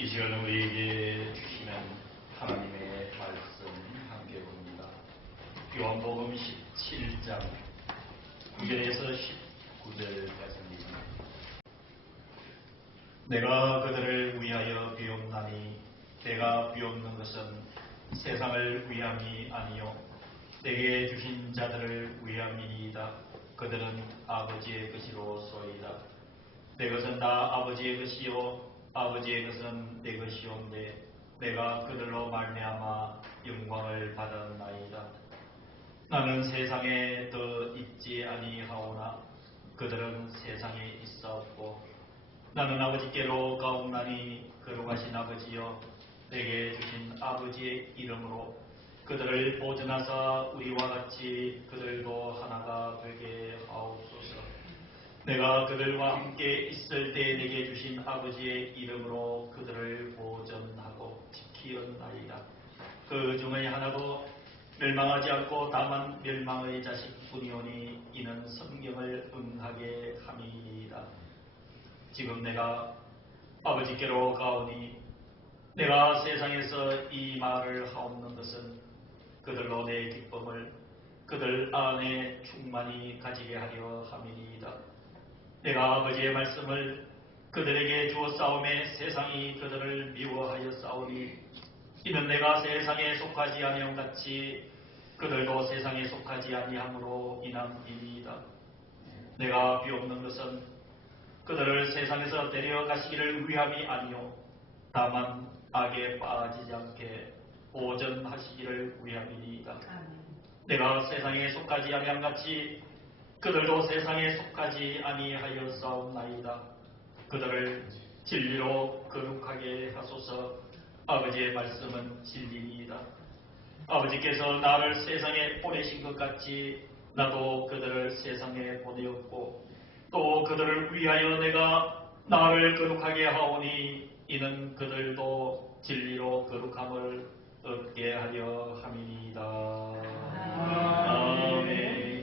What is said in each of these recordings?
이 시간 우리에게 주시는 하나님의 말씀 함께 봅니다. 요한복음 17장 9절에서 19절까지입니다. 내가 그들을 위하여 비옵나니 내가 비옵는 것은 세상을 위함이 아니요 내게 주신 자들을 위함이니이다. 그들은 아버지의 것이로소이다. 내 것은 다 아버지의 것이요 아버지의 것은 내 것이온데 내가 그들로 말미암아 영광을 받았나이다. 나는 세상에 더 있지 아니하오나 그들은 세상에 있사옵고 나는 아버지께로 가옵나니 거룩하신 아버지여 내게 주신 아버지의 이름으로 그들을 보존하사 우리와 같이 그들도 하나가 되게 하옵소서. 내가 그들과 함께 있을 때 내게 주신 아버지의 이름으로 그들을 보존하고 지키었나이다. 그 중에 하나도 멸망하지 않고 다만 멸망의 자식뿐이오니 이는 성경을 응하게 함이니이다. 지금 내가 아버지께로 가오니 내가 세상에서 이 말을 하옵는 것은 그들로 내 기쁨을 그들 안에 충만히 가지게 하려 함이니이다. 내가 아버지의 말씀을 그들에게 주었사오매 세상이 그들을 미워하였사오니 이는 내가 세상에 속하지 아니함같이 그들도 세상에 속하지 아니함으로 인함이니이다. 내가 비옵는 것은 그들을 세상에서 데려가시기를 위함이 아니요 다만 악에 빠지지 않게 보전하시기를 위함이니이다. 내가 세상에 속하지 아니함같이 그들도 세상에 속하지 아니하였사옵나이다. 그들을 진리로 거룩하게 하소서. 아버지의 말씀은 진리니이다. 아버지께서 나를 세상에 보내신 것 같이 나도 그들을 세상에 보내었고 또 그들을 위하여 내가 나를 거룩하게 하오니 이는 그들도 진리로 거룩함을 얻게 하려 함이니이다. 아멘.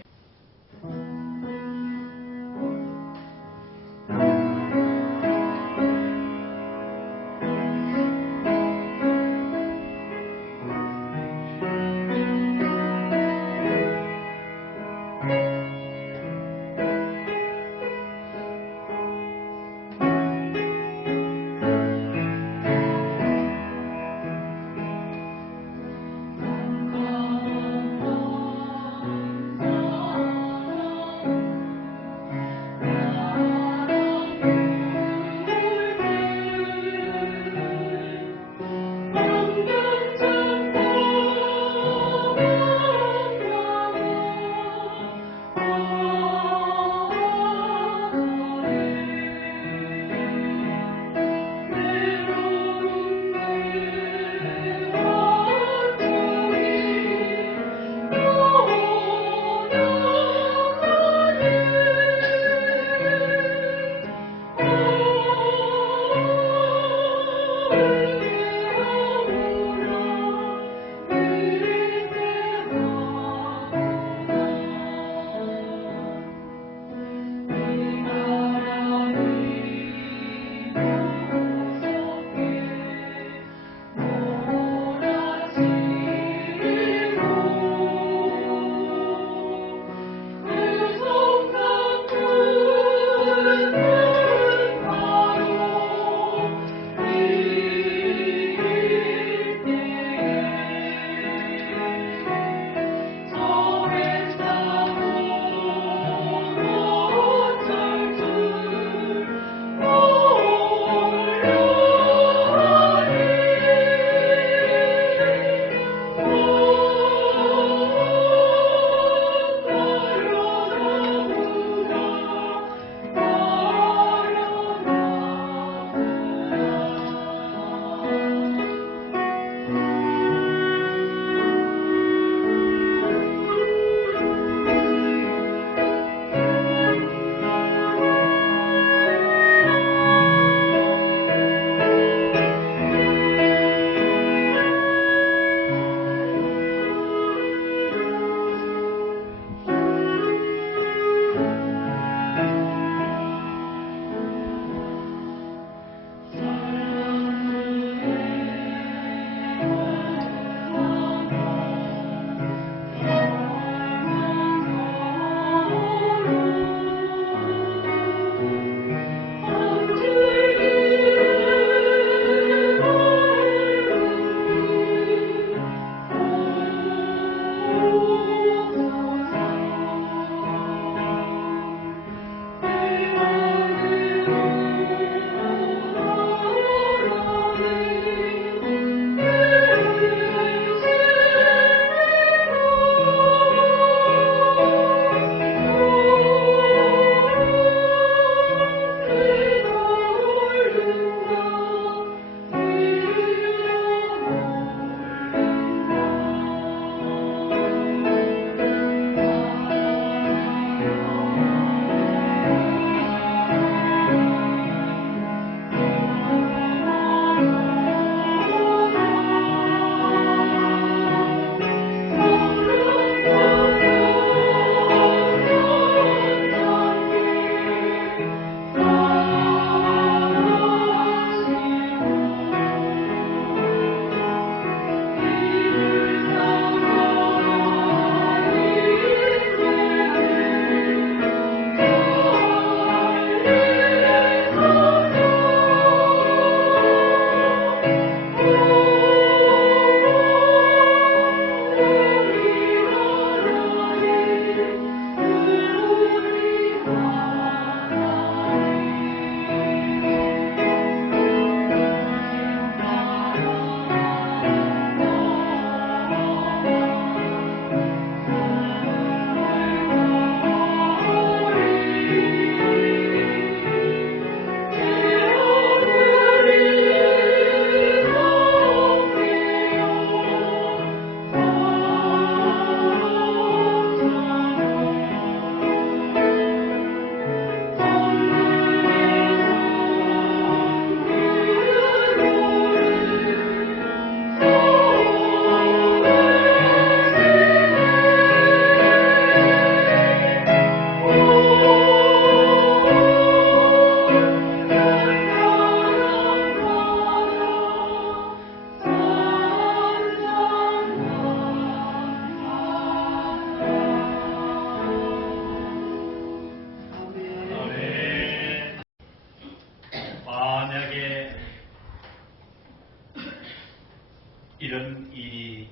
이런 일이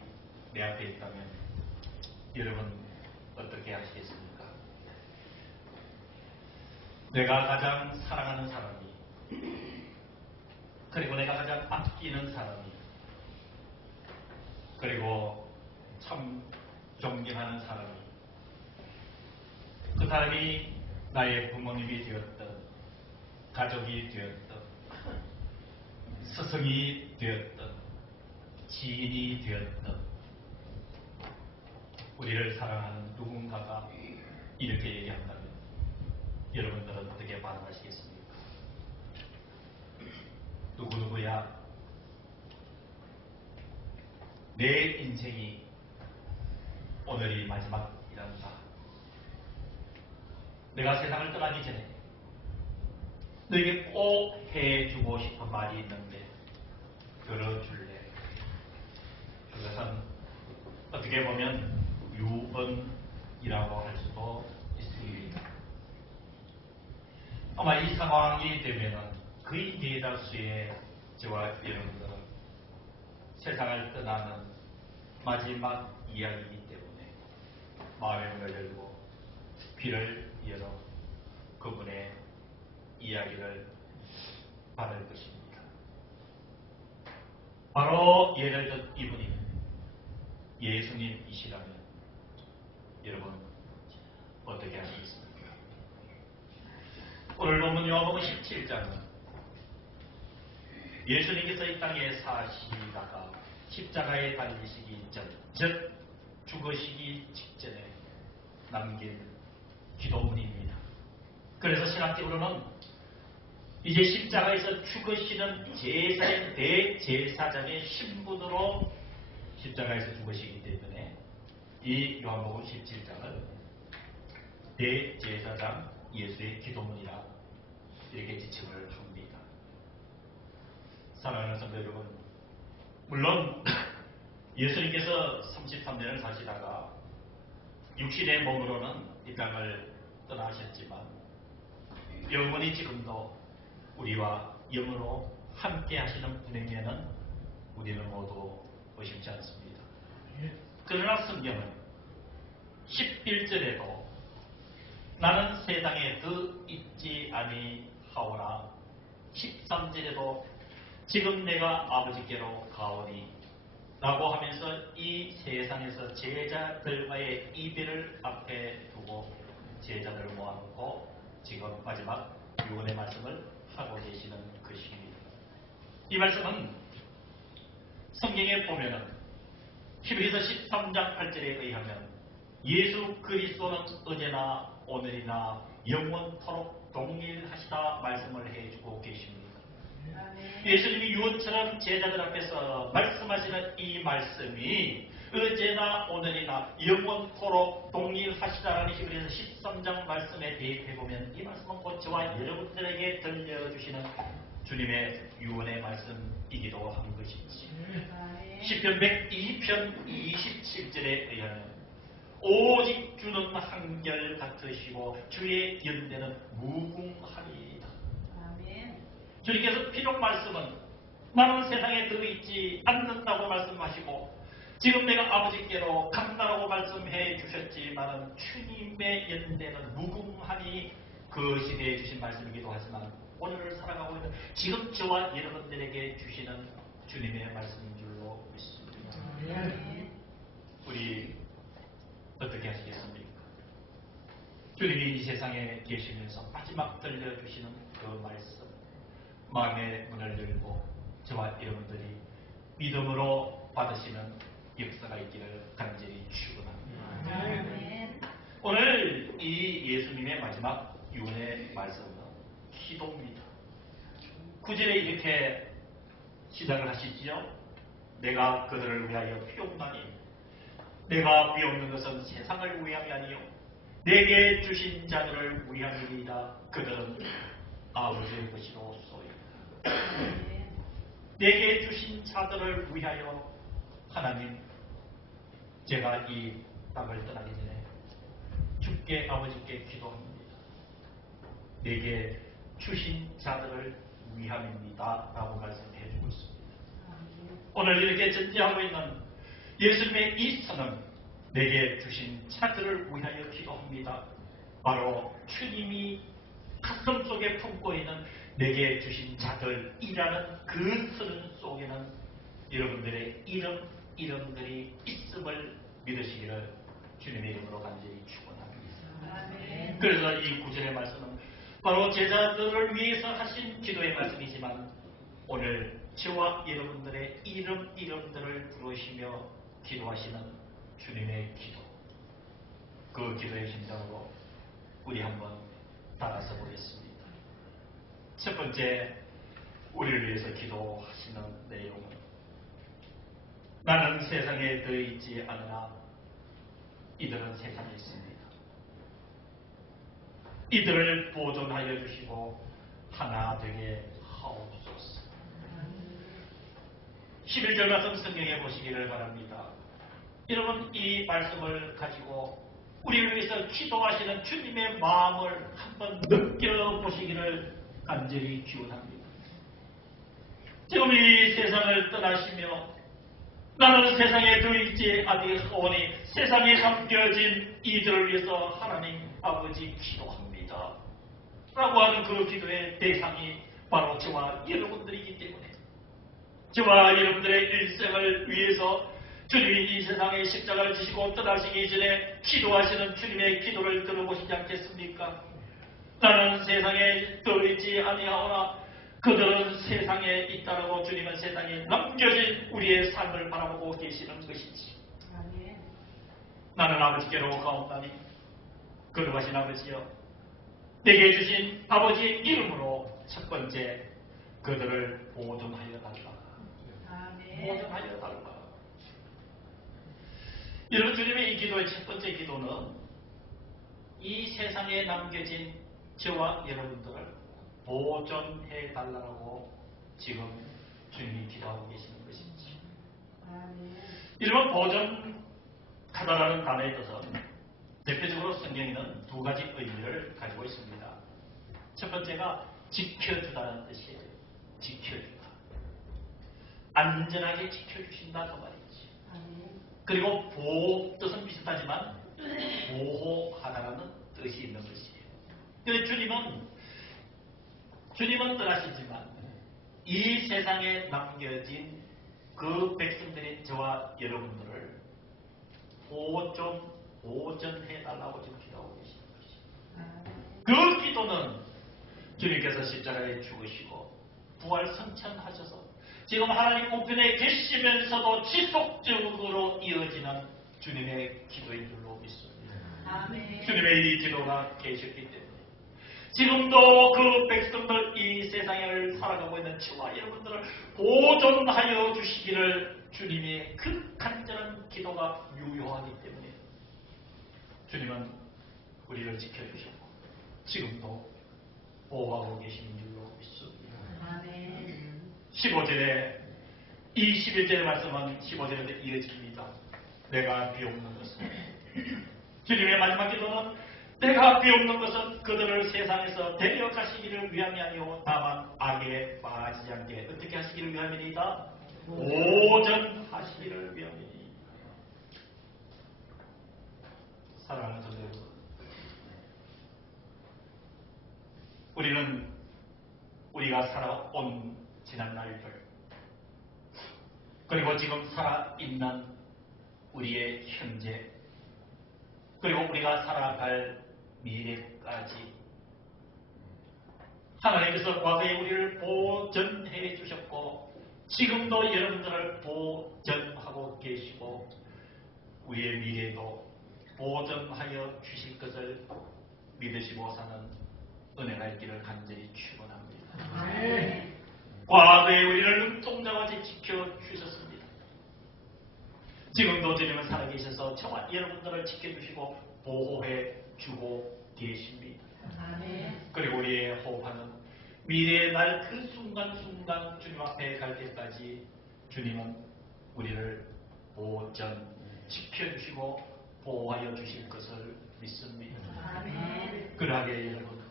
내 앞에 있다면 여러분 어떻게 하시겠습니까? 내가 가장 사랑하는 사람이, 그리고 내가 가장 아끼는 사람이, 그리고 참 존경하는 사람이, 그 사람이 나의 부모님이 되었던, 가족이 되었던, 스승이 되었던, 지인이 되었던, 우리를 사랑하는 누군가가 이렇게 얘기한다면 여러분들은 어떻게 반응하시겠습니까? 누구누구야, 내 인생이 오늘이 마지막이란다. 내가 세상을 떠나기 전에 너에게 꼭 해주고 싶은 말이 있는데 들어줄래? 그것은 어떻게 보면 유언이라고 할 수도 있습니다. 아마 이 상황이 되면은 거의 대다수의 저와 여러분들은 세상을 떠나는 마지막 이야기이기 때문에 마음의 문을 열고 귀를 열어 그분의 이야기를 받을 것입니다. 바로 예를 든 이분이 예수님이시라면 여러분 어떻게 하시겠습니까? 오늘 본문 요한복음 17장은 예수님께서 이 땅에 사시다가 십자가에 달리시기 전, 즉 죽으시기 직전에 남긴 기도문입니다. 그래서 신학적으로는 이제 십자가에서 죽으시는 제사의 대제사장의 신분으로 십자가에서 죽으시기 때문에 이 요한복음 17장을 대제사장 예수의 기도문이라 이렇게 지칭을 합니다. 사랑하는 성도 여러분, 물론 예수님께서 33년을 사시다가 육신의 몸으로는 이 땅을 떠나셨지만 영원히 지금도 우리와 영으로 함께 하시는 분에게는 우리는 모두 의심치 않습니다. 그러나 성경은 11절에도 나는 세상에 더 있지 아니하오나 13절에도 지금 내가 아버지께로 가오니 라고 하면서 이 세상에서 제자들과의 이별을 앞에 두고 제자들을 모아놓고 지금 마지막 유언의 말씀을 하고 계시는 것입니다. 이 말씀은 성경에 보면은 히브리서 13장 8절에 의하면 예수 그리스도는 언제나 오늘이나 영원토록 동일하시다 말씀을 해주고 계십니다. 예수님이 유언처럼 제자들 앞에서 말씀하시는 이 말씀이 언제나 오늘이나 영원토록 동일하시다라는 히브리서 13장 말씀에 대입해보면 이 말씀은 곧 저와 여러분들에게 들려주시는 주님의 유언의 말씀이기도 한 것이지. 시편 102편 27절에 의하면 오직 주는 한결 같으시고 주의 연대는 무궁하리이다. 주님께서 비록 말씀은 나는 세상에 더 있지 않는다고 말씀하시고 지금 내가 아버지께로 간다라고 말씀해 주셨지만 주님의 연대는 무궁하니 그 시대에 주신 말씀이기도 하지만 오늘을 살아가고 있는 지금 저와 여러분들에게 주시는 주님의 말씀인 줄로 믿습니다. 우리 어떻게 하시겠습니까? 주님이 이 세상에 계시면서 마지막 들려주시는 그 말씀 마음의 문을 열고 저와 여러분들이 믿음으로 받으시는 역사가 있기를 간절히 축원합니다. 오늘 이 예수님의 마지막 유언의 말씀은 기도입니다. 9절에 이렇게 시작을 하시지요. 내가 그들을 위하여 피옵나니 내가 피옵는 것은 세상을 위함이 아니요 내게 주신 자들을 위함이니이다. 그들은 아버지의 것이로소이다. 내게 주신 자들을 위하여 하나님, 제가 이 땅을 떠나기 전에 주께 아버지께 기도합니다. 내게 주신 자들을 위함입니다. 라고 말씀해 주고 있습니다. 오늘 이렇게 전제하고 있는 예수님의 이 선은 내게 주신 자들을 위하여 기도합니다. 바로 주님이 가슴 속에 품고 있는 내게 주신 자들이라는 그 선 속에는 여러분들의 이름들이 있음을 믿으시기를 주님의 이름으로 간절히 축원합니다. 그래서 이 구절의 말씀은 바로 제자들을 위해서 하신 기도의 말씀이지만 오늘 저와 여러분들의 이름들을 부르시며 기도하시는 주님의 기도, 그 기도의 심정으로 우리 한번 따라서 보겠습니다. 첫 번째, 우리를 위해서 기도하시는 내용은 나는 세상에 더 있지 않으나 이들은 세상에 있습니다. 이들을 보존하여 주시고 하나 되게 하옵소서. 11절 말씀 성경에 보시기를 바랍니다. 여러분, 이 말씀을 가지고 우리를 위해서 기도하시는 주님의 마음을 한번 느껴보시기를 간절히 기원합니다. 지금 이 세상을 떠나시며 나는 세상에 더 있지 아니하오니 세상에 남겨진 이들을 위해서 하나님 아버지 기도합니다 라고 하는 그 기도의 대상이 바로 저와 여러분들이기 때문에 저와 여러분들의 일생을 위해서 주님이 이 세상에 십자가를 지시고 떠나시기 전에 기도하시는 주님의 기도를 들어보시지 않겠습니까? 나는 세상에 더 있지 아니하오나 그들은 세상에 있다라고 주님은 세상에 남겨진 우리의 삶을 바라보고 계시는 것이지. 나는 아버지께로 가옵나니 거룩하신 아버지여, 내게 주신 아버지의 이름으로 첫 번째 그들을 보존하여 달라. 보존하여 달라. 여러분, 주님의 이 기도의 첫 번째 기도는 이 세상에 남겨진 저와 여러분들을 보존해 달라고 지금 주님이 기도하고 계시는 것이지. 이런 보존하다라는 단어의 뜻은 대표적으로 성경에는 두 가지 의미를 가지고 있습니다. 첫 번째가 지켜주다는 뜻이에요. 지켜주다. 안전하게 지켜주신다 그 말이지. 그리고 보호 뜻은 비슷하지만 보호하다라는 뜻이 있는 것이에요. 그런데 주님은 떠나시지만 이 세상에 남겨진 그 백성들인 저와 여러분들을 보존해달라고 지금 기도하고 계시는 것이죠. 그 기도는 주님께서 십자가에 죽으시고 부활 성천하셔서 지금 하나님 우편에 계시면서도 지속적으로 이어지는 주님의 기도인 줄로 믿습니다. 주님의 이 기도가 계셨기 때문에 지금도 그 백성들, 이 세상을 살아가고 있는 저와 여러분들을 보존하여 주시기를 주님의 그 간절한 기도가 유효하기 때문에 주님은 우리를 지켜주시고 지금도 보호하고 계시는 줄로 믿습니다. 15절에 이 11절의 말씀은 15절에 이어집니다. 내가 비옵는 것은 주님의 마지막 기도는 내가 비옵는 것은 그들을 세상에서 데려가시기를 위함이 아니오 다만 악에 빠지지 않게 어떻게 하시기를 위함이니이다? 보존하시기를 위함이니. 사랑하는 성도 여러분, 우리는 우리가 살아온 지난 날들 그리고 지금 살아있는 우리의 현재 그리고 우리가 살아갈 미래까지 하나님께서 과거에 우리를 보존해 주셨고 지금도 여러분들을 보존하고 계시고 우리의 미래도 보존하여 주실 것을 믿으시고 사는 은혜가 있기를 간절히 축원합니다. 과거에 우리를 눈동자같이 지켜주셨습니다. 지금도 주님은 살아계셔서 저와 여러분들을 지켜주시고 보호해 주고 계십니다. 그리고 우리의 호흡하는 미래의 날 그 순간순간 주님 앞에 갈 때까지 주님은 우리를 보존 지켜주시고 보호하여 주실 것을 믿습니다. 그러하게 여러분,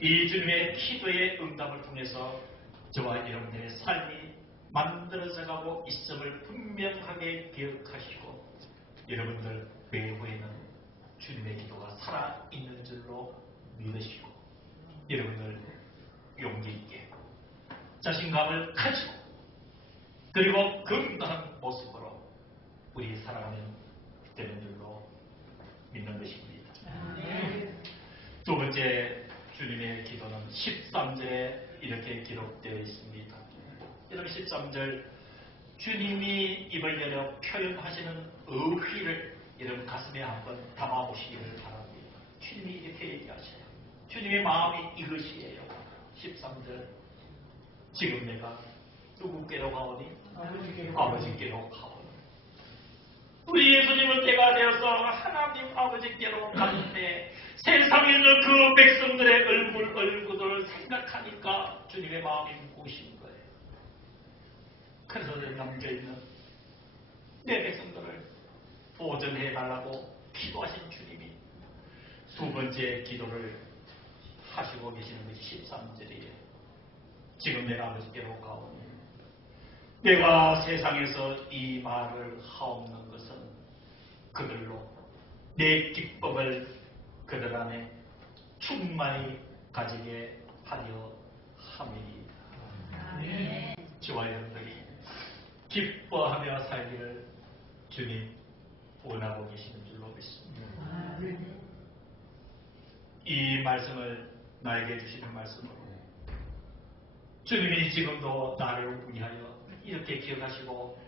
이 주님의 기도의 응답을 통해서 저와 여러분들의 삶이 만들어져가고 있음을 분명하게 기억하시고 여러분들 배후에는 주님의 기도가 살아있는 줄로 믿으시고 여러분들 용기 있게 자신감을 가지고 그리고 건강한 모습으로 우리 살아가면 되는 줄로 믿는 것입니다. 두 번째 주님의 기도는 13절에 이렇게 기록되어 있습니다. 여러분 13절 주님이 입을 열어 표현하시는 의휘를 여러분 가슴에 한번 담아보시기를 바랍니다. 주님이 이렇게 얘기하셔요. 주님의 마음이 이것이에요. 13절 지금 내가 누구께로 가오니? 아버지께로 가오니. 우리 예수님은 때가 되어서 하나님 아버지께로 가는데 세상에 있는 그 백성들의 얼굴을 생각하니까 주님의 마음이 무거우신 거예요. 그래서 남겨있는 내 백성들을 보전해달라고 기도하신 주님이 두 번째 기도를 하시고 계시는 것이 13절이에요. 지금 내가 아버지께로 가오니 내가 세상에서 이 말을 하옵는 것은 그들로 내 기쁨을 그들 안에 충만히 가지게 하려 함이니이다. 저와 여러분들이 기뻐하며 살기를 주님 원하고 계시는 줄로 믿습니다. 이 말씀을 나에게 주시는 말씀으로 주님이 지금도 나를 위하여 이렇게 기억하시고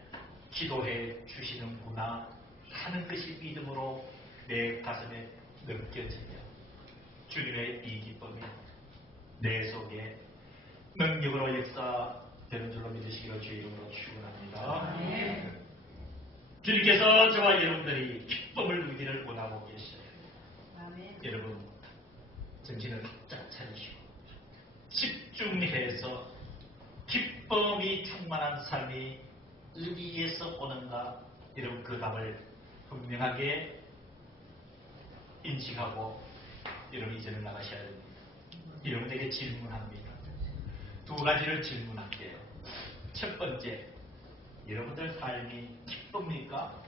기도해 주시는구나 하는 것이 믿음으로 내 가슴에 느껴지며 주님의 이 기쁨이 내 속에 능력으로 역사되는 줄로 믿으시기를 주의 이름으로 축원합니다. 주님께서 저와 여러분들이 기쁨을 누리기를 원하고 계셔요. 여러분 정신을 바짝 차리시고 집중해서 기쁨이 충만한 삶이 어디에서 오는가 여러분 그 답을 분명하게 인식하고 여러분 이제는 나가셔야 됩니다. 여러분에게 질문합니다. 두 가지를 질문할게요. 첫 번째, 여러분들 삶이 기쁩니까?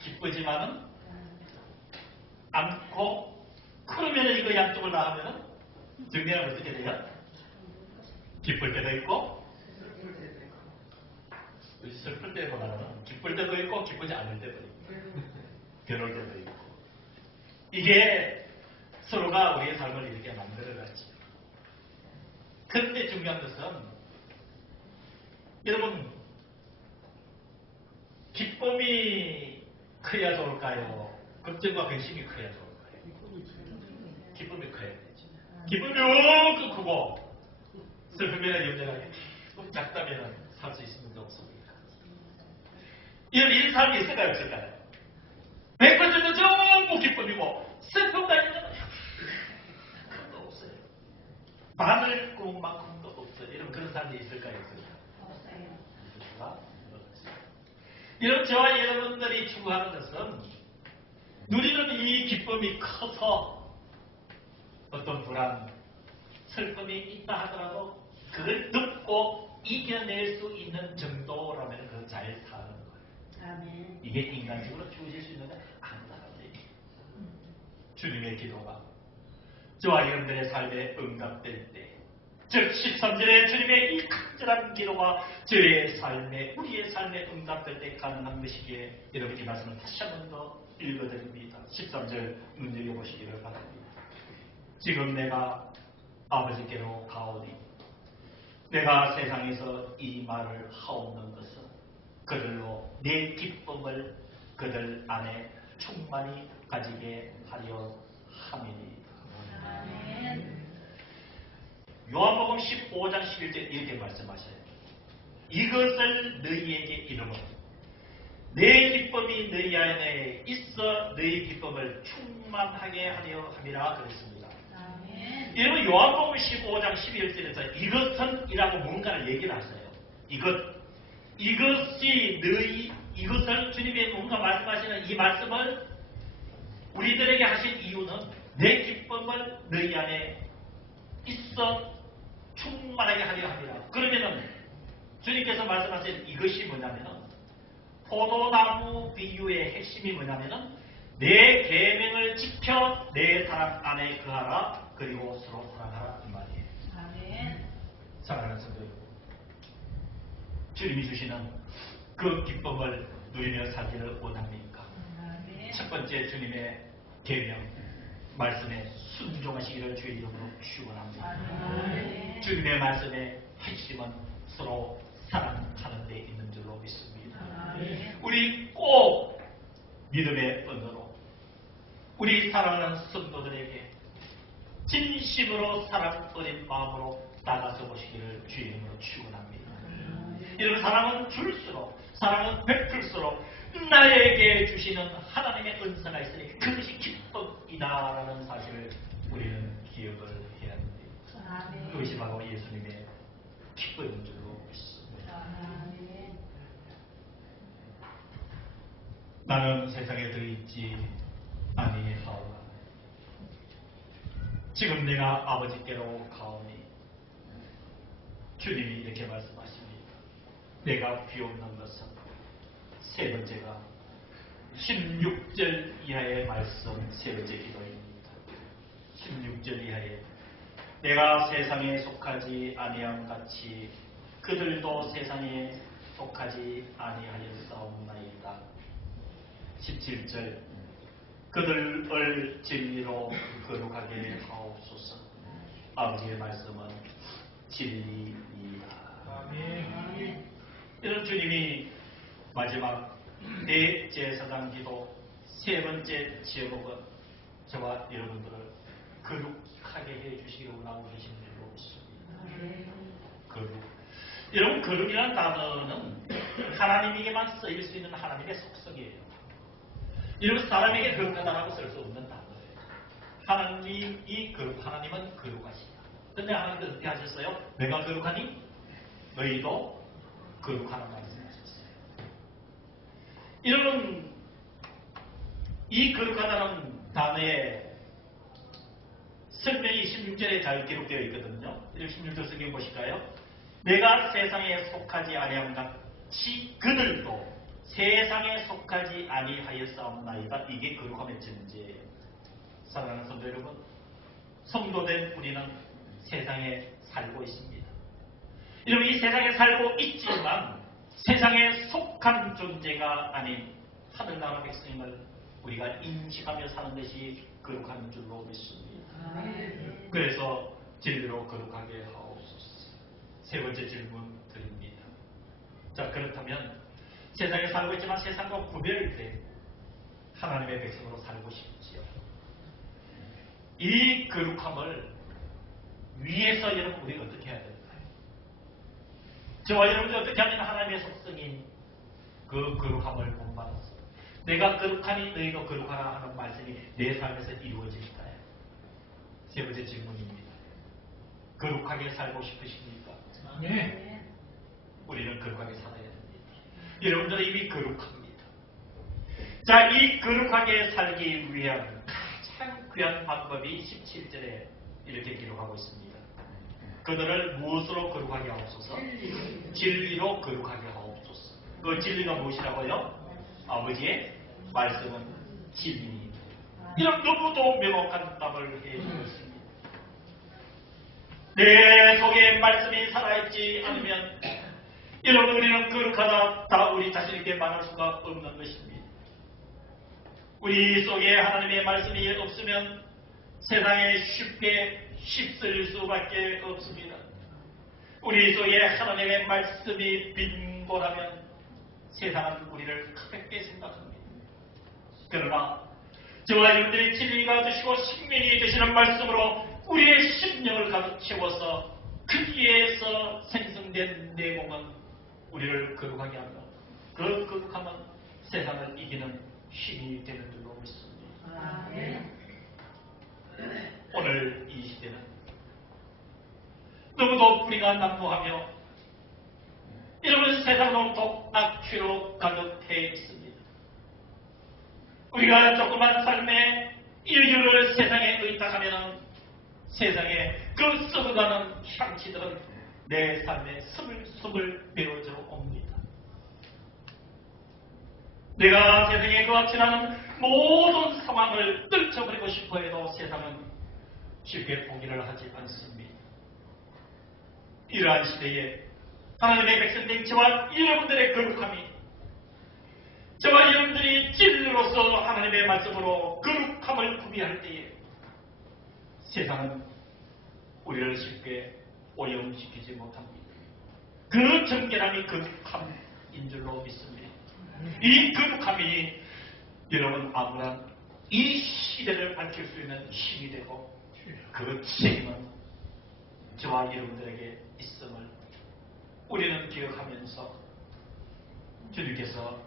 기쁘지만은 않고 그러면 이거 양쪽을 다 하면은 정리하면 어떻게 돼요? 기쁠 때도 있고 슬플 때보다는 기쁠 때도 있고 기쁘지 않을 때도 있고 괴로울 때도 있고 이게 서로가 우리의 삶을 이렇게 만들어가지. 그런데 중요한 것은 여러분 기쁨이 커야 좋을까요? 걱정과 근심이 커야 좋을까요? 기쁨이 커야 되죠. 기쁨이 너무 크고 슬프면 염려하게 작다면 살 수 있습니다. 없습니까? 이런 삶이 있을까요? 없을까요? 100% 전부 기쁨이고 슬픔까지는 하나도 없어요. 바늘 구멍만큼도 없어요. 이런 그런 삶이 있을까요? 없을까요? 없어요. 이런 저와 여러분들이 추구하는 것은 누리는 이 기쁨이 커서 어떤 불안, 슬픔이 있다 하더라도 그걸 듣고 이겨낼 수 있는 정도라면 그걸 잘 사는 거예요. 아멘. 이게 인간적으로 주어질 수 있는 건 아니다라는 얘기예요. 주님의 기도가 저와 여러분들의 삶에 응답될 때, 즉 13절에 주님의 이 간절한 기도가 저의 삶에, 우리의 삶에 응답될 때 가능한 것이기에 여러분 이 말씀을 다시 한 번 더 읽어드립니다. 13절 눈여겨보시기를 바랍니다. 지금 내가 아버지께로 가오니 내가 세상에서 이 말을 하옵는 것은 그들로 내 기쁨을 그들 안에 충만히 가지게 하려 함이니이다. 요한복음 15장 11절 이렇게 말씀하셔요. 이것을 너희에게 이름은 내 기쁨이 너희 안에 있어 너희 기쁨을 충만하게 하려 함이라 그랬습니다. 여러분 요한복음 15장 11절에서 이것은 이라고 뭔가를 얘기를 하세요. 이것이 너희 이것을 주님이 뭔가 말씀하시는 이 말씀을 우리들에게 하신 이유는 내 기쁨을 너희 안에 있어 충만하게 하려 함이라. 그러면은 주님께서 말씀하신 이것이 뭐냐면은 포도나무 비유의 핵심이 뭐냐면은 내 계명을 지켜 내 사랑 안에 거하라. 그리고 서로 사랑하라 이 말이에요. 아멘. 사랑하는 성도 여러분, 주님이 주시는 그 기쁨을 누리며 살기를 원합니까? 아멘. 첫 번째 주님의 계명 말씀에 순종하시기를 주의 이름으로 축원합니다. 아멘. 주님의 말씀의 핵심은 서로 사랑하는 데 있는 줄로 믿습니다. 아멘. 우리 꼭 믿음의 언어로 우리 사랑하는 성도들에게 진심으로 사랑 어린 마음으로 나가서 보시기를 주의 이름으로 축원합니다. 이런 사랑은 줄수록 사랑은 베풀수록 나에게 주시는 하나님의 은사가 있으니 그것이 기쁨이다라는 사실을 우리는 기억을 해야 합니다. 그것이 바로 예수님의 기쁨인 줄로 믿습니다. 나는 세상에 들어있지 아니하오나 지금 내가 아버지께로 가오니 주님이 이렇게 말씀하십니다. 내가 비옵는 것은 세 번째가 16절 이하의 말씀 세 번째 기도입니다. 16절 이하에 내가 세상에 속하지 아니함 같이 그들도 세상에 속하지 아니하였사옵나이다. 17절 그들을 진리로 거룩하게 하옵소서. 아버지의 말씀은 진리이다. 아멘. 이런 주님이 마지막 대제사장 기도 세 번째 제목은 저와 여러분들을 거룩하게 해주시기를 원하고 계신 줄로 믿습니다. 거룩. 여러분, 거룩이라는 단어는 하나님에게만 쓰일 수 있는 하나님의 속성이에요. 이런 사람에게 거룩하다라고 쓸 수 없는 단어예요. 하나님이 하나님은 거룩하시다. 근데 하나님은 어떻게 하셨어요? 내가 거룩하니 너희도 거룩하는 말씀하셨어요. 이런 이 거룩하다는 단어의 설명이 16절에 잘 기록되어 있거든요. 16절 성경 보실까요? 내가 세상에 속하지 아니함 같이 그들도 세상에 속하지 아니하였사옵나이다. 이게 거룩함의 전제예요. 사랑하는 성도 여러분, 성도된 우리는 세상에 살고 있습니다. 여러분, 이 세상에 살고 있지만 세상에 속한 존재가 아닌 하늘나라 백성임을 우리가 인식하며 사는 것이 거룩한 줄로 믿습니다. 그래서 진리로 거룩하게 하옵소서. 세 번째 질문 드립니다. 자, 그렇다면 세상에 살고 있지만 세상과 구별된 하나님의 백성으로 살고 싶지요. 이 거룩함을 위해서 여러분 우리가 어떻게 해야 될까요? 저와 여러분이 어떻게 하면 하나님의 속성인 그 거룩함을 본받았어. 내가 거룩하니 너희도 거룩하라 하는 말씀이 내 삶에서 이루어질까요? 세 번째 질문입니다. 거룩하게 살고 싶으십니까? 네. 우리는 거룩하게 살아야 됩니다. 여러분들은 이미 거룩합니다. 자, 이 거룩하게 살기 위한 가장 귀한 방법이 17절에 이렇게 기록하고 있습니다. 그들을 무엇으로 거룩하게 하옵소서? 진리로 거룩하게 하옵소서. 그 진리가 무엇이라고요? 아버지의 말씀은 진리입니다. 이런 너무도 명확한 답을 해주고 있습니다. 내 속에 말씀이 살아있지 않으면 여러분 우리는 거룩하다 다 우리 자신에게 말할 수가 없는 것입니다. 우리 속에 하나님의 말씀이 없으면 세상에 쉽게 휩쓸릴 수밖에 없습니다. 우리 속에 하나님의 말씀이 빈곤하면 세상은 우리를 가볍게 생각합니다. 그러나 저와 여러분들이 진리가 되시고 생명이 되시는 말씀으로 우리의 심령을 가득 채워서 거기에서 생성된 내공은 우리를 거룩하게 하며 그 거룩함은 세상을 이기는 힘이 되는 줄로 믿습니다. 오늘 이 시대는 너무도 뿌리가 난무하며 여러분 세상으로 악취로 가득해 있습니다. 우리가 조그만 삶에 이 인류를 세상에 의탁하면 세상에 그 썩어가는 향취들은 내 삶에 스물스물 배어져 옵니다. 내가 세상에 그와 지나는 모든 상황을 떨쳐버리고 싶어 해도 세상은 쉽게 포기를 하지 않습니다. 이러한 시대에 하나님의 백성된 저와 여러분들의 거룩함이, 저와 여러분들이 진리로서 하나님의 말씀으로 거룩함을 구비할 때에 세상은 우리를 쉽게 오염시키지 못합니다. 그 정결함이 거룩함인 줄로 믿습니다. 이 거룩함이 여러분 아무나 이 시대를 밝힐 수 있는 힘이 되고 그 책임은 저와 여러분들에게 있음을 우리는 기억하면서 주님께서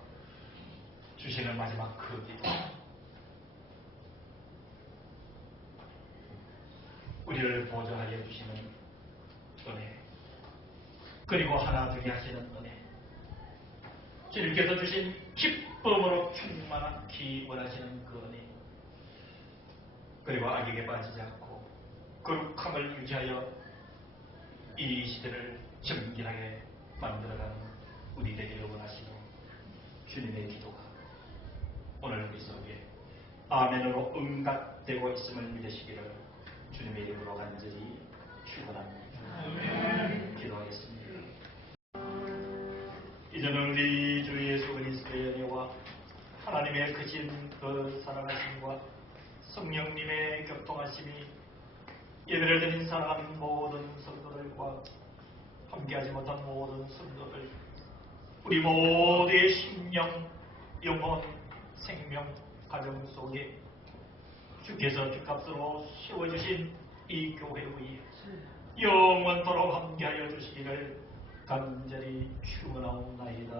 주시는 마지막 그 기도, 우리를 보좌하여 주시는 은혜, 그리고 하나 되게 하시는 은혜, 주님께서 주신 기쁨으로 충만하기 원하시는 그 은혜, 그리고 악에게 빠지지 않고 거룩함을 유지하여 이 시대를 정결하게 만들어가는 우리 되기를 원하시는 주님의 기도가 오늘 우리 속에 아멘으로 응답되고 있음을 믿으시기를 주님의 이름으로 간절히 축원합니다. 기도하겠습니다. 이제는 우리 주 예수 그리스도의 은혜와 하나님의 크신 그 사랑하심과 성령님의 격통하심이 예배를 드린 사랑하는 모든 성도들과 함께하지 못한 모든 성도들, 우리 모두의 심령, 영혼, 생명, 가정 속에 주께서 값으로 세워주신 이 교회 위에 영원토록 함께하여 주시기를 간절히 축원하옵나이다.